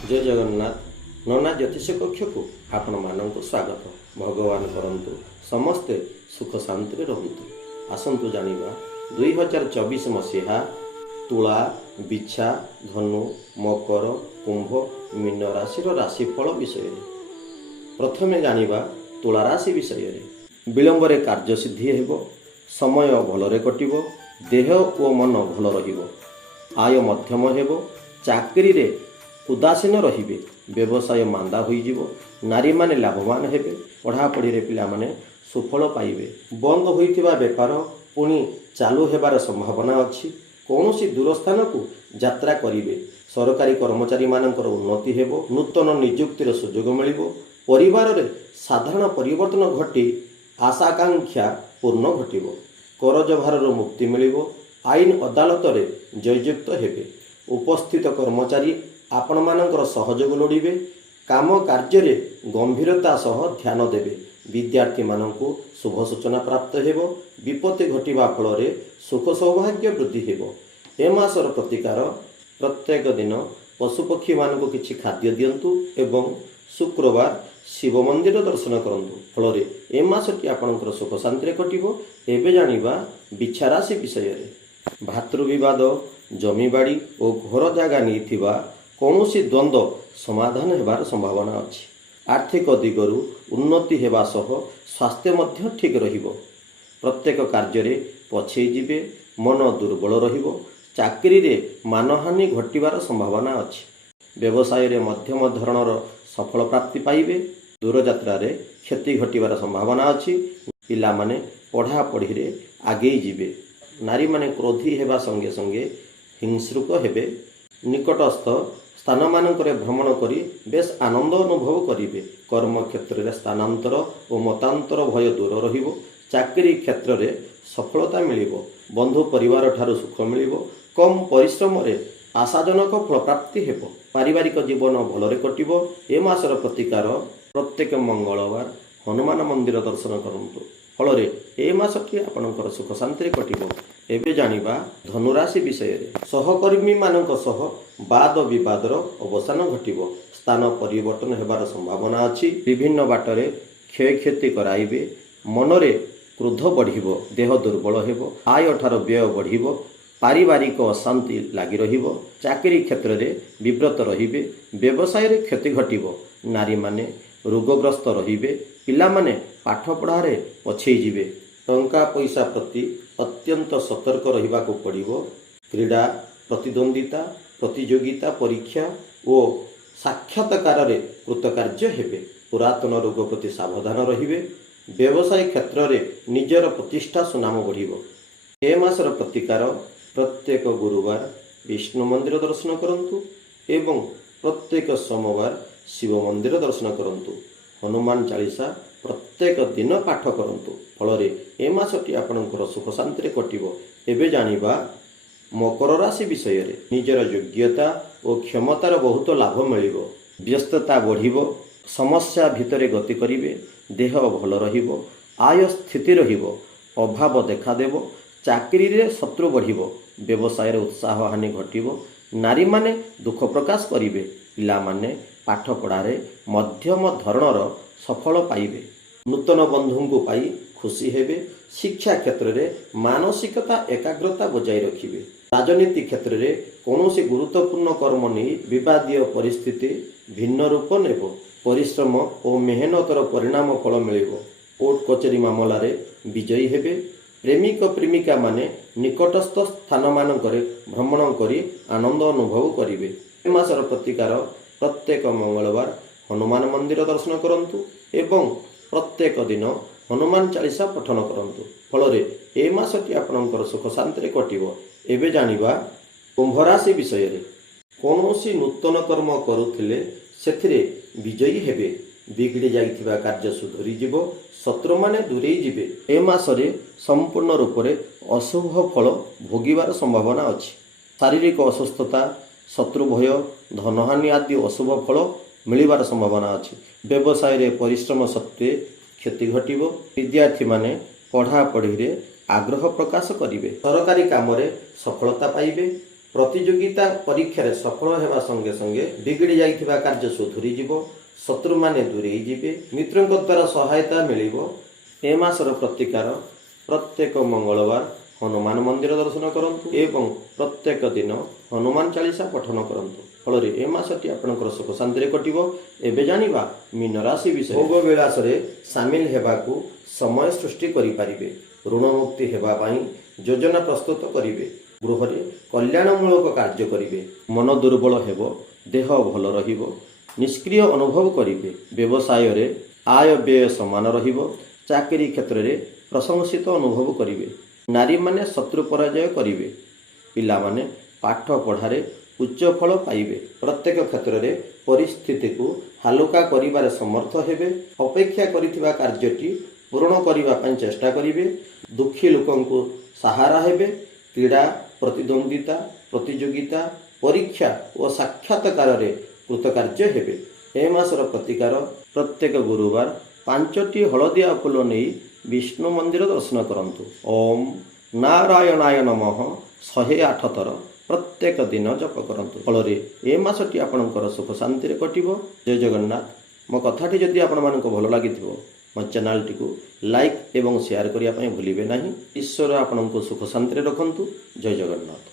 जय जगन्नाथ नना ज्योतिष कक्ष को आपण मानक स्वागत। भगवान करंतु समस्ते सुख शांति रहंतु। आसंतु जानिबा 2024 मसीहा तुला बिछा धनु मकर कुंभ मीन राशि राशिफल विषय। प्रथमे जानिबा तुला राशि विषय। विलंब कार्य सिद्धि हेबो, समय भलरे कटिबो, देह ओ मन भल रहिबो, आय मध्यम हेबो, चाकरी रे उदासीन रहिबे, व्यवसाय मांदा होइजिबो, नारी माने लाभवान हेबे, पढ़ापढ़ी रे पिला माने सुफल पाइबे, बंद होइथिबा व्यापार पुणी चालू हेबार संभावना अछि। कौनसी दूर स्थान को यात्रा करिवे, सरकारी कर्मचारी मानकर उन्नति हेबो, नूतन नियुक्तिर सुजोग मिलिबो, परिवार रे साधारण परिवर्तन घटी आशाकांक्षा पूर्ण घटिबो, करज भारर मुक्ति मिलिबो, आईन अदालत रे जययुक्त हेबे, उपस्थित कर्मचारी आपण मानकर सहयोग लोड़िबे, काम कार्य रे गंभीरता सह ध्यान देबे, विद्यार्थी मानकु शुभ सूचना प्राप्त हेबो, विपत्ति घटिबा फल रे सुख सौभाग्य वृद्धि हेबो। ए मासर प्रतिकार प्रत्येक दिन पशुपक्षी मानकु किछि खाद्य दियंतु एवं शुक्रवार शिव मंदिर दर्शन करंतु, फल रे ए मासटी आपनकर सुख शांति कटिबो। एबे जानिबा बिछा राशि विषय रे। भातृ विवाद, जमीबाड़ी और घर जागा नीथिबा कौनसी द्वंद्व समाधान हेबार संभावना अछि। आर्थिक दिगरु उन्नति हेबा सह स्वास्थ्य मध्य ठीक रहिबो, प्रत्येक कार्य रे पछै जिबे, मन दुर्बल रहिबो, चाकरी रे मानहानि घटिबार संभावना अछि। व्यवसाय रे मध्यम धरणर सफल प्राप्ति पाइबे, दूर यात्रा रे क्षति घटिबार संभावना अछि। पिला माने पढ़ा पढ़ी रे आगे जिबे, नारी माने क्रोधी हेबा संगे संगे हिंसुक हेबे, निकटस्थ स्थान मानकरे भ्रमण करी बेस आनंद अनुभव करिवे, कर्म क्षेत्र रे स्थानांतर और मतांतर भय दूर रहिबो, चाकरी क्षेत्र रे सफलता मिलिबो, बंधु परिवार ठारू सुख मिलिबो, कम परिश्रम रे आशाजनक फल प्राप्ति हेबो, पारिवारिक जीवन भलरे कटिबो। ए मासर प्रतिकार प्रत्येक मंगलवार हनुमान मंदिर दर्शन करंतु, फल रे ए मासटी आपनकर सुख शांति कटिबो। एबे जानिबा धनुराशि विषय रे। सहकर्मी मानक सह वाद विवादर अवसान घटिबो, स्थान परिवर्तन हेबार संभावना अछि। विभिन्न बाटरे क्षय क्षति कराइबे, मनरे क्रोध बढ़िबो, देह दुर्बल हेबो, आय ठार व्यय बढ़िबो, पारिवारिक अशांति लागि रहिबो, चाकरी क्षेत्र रे विव्रत रहिबे, व्यवसाय रे क्षति घटिबो, नारी माने रोगग्रस्त रहिबे, पिला माने पाठ पढ़ा रे पछै जिबे, टंका पैसा प्रति अत्यंत सतर्क रहिबा को पड़िबो, क्रीड़ा प्रतिद्वंदिता प्रतियोगिता परीक्षा और साक्षात्कार रे कृतकार्य हेबे, पुरातन रोग प्रति सावधान रहिबे, व्यवसाय क्षेत्र रे निजर प्रतिष्ठा सुनाम बढ़िबो। ए मासर प्रतिकार प्रत्येक गुरुवार विष्णु मंदिर दर्शन करंतु एवं प्रत्येक सोमवार शिव मंदिर दर्शन करंतु, हनुमान चालीसा प्रत्येक दिन पाठ करंतु, फल रे ए मासटी आपनकर सुख शांति कटिबो। एबे जानिबा मकर राशि विषय रे। निजर योग्यता और क्षमतार बहुत लाभ मिलिबो, व्यस्तता बढ़िबो, समस्या भितरे गति करिवे, देह भल रहिबो, आय स्थिति रहिबो, अभाव देखा देबो, चाकरी रे शत्रु बढ़िबो, व्यवसाय रे उत्साह हानि घटिबो, नारी माने दुख प्रकाश करिवे, पिला माने पाठ पढ़ारे मध्यम धरणर सफल पाइबे, नूतन बंधुଙ୍କୁ पाई खुशी हेबे, शिक्षा क्षेत्र रे मानसिकता एकाग्रता बजाय रखिबे, राजनीति क्षेत्र रे कौनसी गुरुत्वपूर्ण कर्म नहीं विवादीय परिस्थिति भिन्न रूप नेबो, परिश्रम और मेहनतर परिणाम फल मिलिबो, कोर्ट कचेरी मामला रे विजयी हेबे, प्रेमिक प्रेमिका माने निकटस्थ स्थान मानकरे भ्रमण करी आनंद अनुभव करिवे। ए मासर प्रतिकार प्रत्येक मंगलवार हनुमान मंदिर दर्शन करंतु एवं प्रत्येक दिन हनुमान चालीसा पठन करंतु, फल रे ए मासटी आपनकर सुख शांति कटिबो। एबे जानिबा कुंभ राशि विषय रे। कौनसी नूतन कर्म करुथिले सेथिरे विजयी हेबे, बिगड़ी जाइथिबा कार्य सुधरी जिवो, शत्रु माने दूरेई जिवे। ए मासरे संपूर्ण रूप रे अशुभ फल भोगिबार संभावना अछि। शारीरिक असुस्थता, शत्रु भय, धनहानि आदि अशुभ फल मिलिबार संभावना अछि। व्यवसाय रे परिश्रम सत्वे क्षति घटिबो, विद्यार्थी माने पढ़ा पढ़ी रे आग्रह प्रकाश करिवे, सरकारी काम रे सफलता पाइबे, ପ୍ରତିଯୋଗିତା ପରୀକ୍ଷାରେ ସଫଳ ହେବା ସଙ୍ଗେ ସଙ୍ଗେ ବିଗିଡ଼ି ଯାଇଥିବା କାର୍ଯ୍ୟ ସୁଧୁରିଯିବ, ଶତ୍ରୁମାନେ ଦୂରେଇ ଯିବେ, ମିତ୍ରଙ୍କ ଦ୍ୱାରା ସହାୟତା ମିଳିବ। ଏ ମାସର ପ୍ରତିକାର ପ୍ରତ୍ୟେକ ମଙ୍ଗଳବାର ହନୁମାନ ମନ୍ଦିର ଦର୍ଶନ କରନ୍ତୁ ଏବଂ ପ୍ରତ୍ୟେକ ଦିନ ହନୁମାନ ଚାଳିଶା ପଠନ କରନ୍ତୁ। ଫଳରେ ଏ ମାସଟି ଆପଣଙ୍କର ସୁଖ ଶାନ୍ତିରେ କଟିବ। ଏବେ ଜାଣିବା ମୀନ ରାଶି ବିଷୟ। ଭୋଗ ବିଳାସରେ ସାମିଲ ହେବାକୁ ସମୟ ସୃଷ୍ଟି କରିପାରିବେ। ଋଣ ମୁକ୍ତି ହେବା ପାଇଁ ଯୋଜନା ପ୍ରସ୍ତୁତ କରିବେ। ଗୃହରେ କଲ୍ୟାଣମୂଳକ କାର୍ଯ୍ୟ କରିବେ। ମନ ଦୁର୍ବଳ ହେବ, ଦେହ ଭଲ ରହିବ, ନିଷ୍କ୍ରିୟ ଅନୁଭବ କରିବେ। ବ୍ୟବସାୟରେ ଆୟ ବ୍ୟୟ ସମାନ ରହିବ। ଚାକିରି କ୍ଷେତ୍ରରେ ପ୍ରଶଂସିତ ଅନୁଭବ କରିବେ। ନାରୀମାନେ ଶତ୍ରୁ ପରାଜୟ କରିବେ। ପିଲାମାନେ ପାଠ ପଢ଼ାରେ ଉଚ୍ଚ ଫଳ ପାଇବେ। ପ୍ରତ୍ୟେକ କ୍ଷେତ୍ରରେ ପରିସ୍ଥିତିକୁ ହାଲୁକା କରିବାରେ ସମର୍ଥ ହେବେ। ଅପେକ୍ଷା କରିଥିବା କାର୍ଯ୍ୟଟି ପୂରଣ କରିବା ପାଇଁ ଚେଷ୍ଟା କରିବେ। ଦୁଃଖୀ ଲୋକଙ୍କୁ ସାହାରା ହେବେ। କ୍ରୀଡ଼ା, ପ୍ରତିଦ୍ୱନ୍ଦ୍ୱିତା, ପ୍ରତିଯୋଗିତା, ପରୀକ୍ଷା ଓ ସାକ୍ଷାତକାରରେ କୃତକାର୍ଯ୍ୟ ହେବେ। ଏ ମାସର ପ୍ରତିକାର ପ୍ରତ୍ୟେକ ଗୁରୁବାର 5ଟି ହଳଦିଆ ଫୁଲ ନେଇ ବିଷ୍ଣୁ ମନ୍ଦିର ଦର୍ଶନ କରନ୍ତୁ। ଓମ୍ ନାରାୟଣାୟ ନମଃ 108 ଥର ପ୍ରତ୍ୟେକ ଦିନ ଜପ କରନ୍ତୁ। ଫଳରେ ଏ ମାସଟି ଆପଣଙ୍କର ସୁଖ ଶାନ୍ତିରେ କଟିବ। ଜୟ ଜଗନ୍ନାଥ। ମୋ କଥାଟି ଯଦି ଆପଣମାନଙ୍କୁ ଭଲ ଲାଗିଥିବ ମୋ ଚ୍ୟାନେଲଟିକୁ ଲାଇକ୍ ଏବଂ ସେୟାର କରିବା ପାଇଁ ଭୁଲିବେ ନାହିଁ। ଈଶ୍ୱର ଆପଣଙ୍କୁ ସୁଖ ଶାନ୍ତିରେ ରଖନ୍ତୁ। ଜୟ ଜଗନ୍ନାଥ।